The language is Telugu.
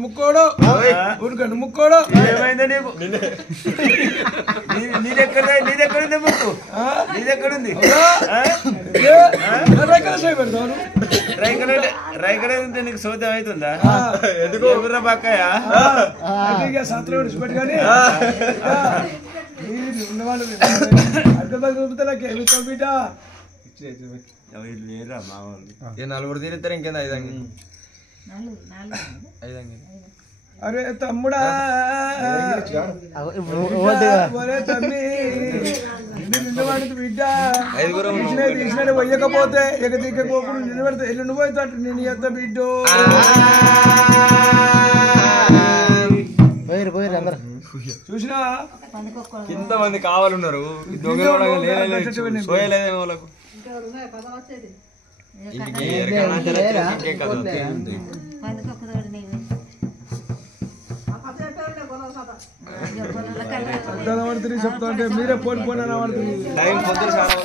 ముక్కోడు ముక్కోడు నీదెక్కడుంది ముక్కు నీదెక్కడుంది రైకడ ఉంటే నీకు సౌద్యం అవుతుందా ఎందుకు పక్కయా సాత్రం విడిచిపెట్టు కానీ నలుగురు తీరుతారు ఇంకేంది ఐదంగి అరే తమ్ముడా తమ్మి నిన్నవాడికి బిడ్డ తీసినట్టు పోయకపోతే ఎగ దిగ్గపోకుండా నిన్న పెడితే ఎల్లుండి పోతాడు నేను ఎత్త బిడ్డు చూసినా ఇంతమంది కావాలన్నారు సోయలేదేమో వాళ్ళకు అర్థం పడుతుంది చెప్తా అంటే మీరే పోని పోని అని పడుతుంది టైం పొద్దున చాలా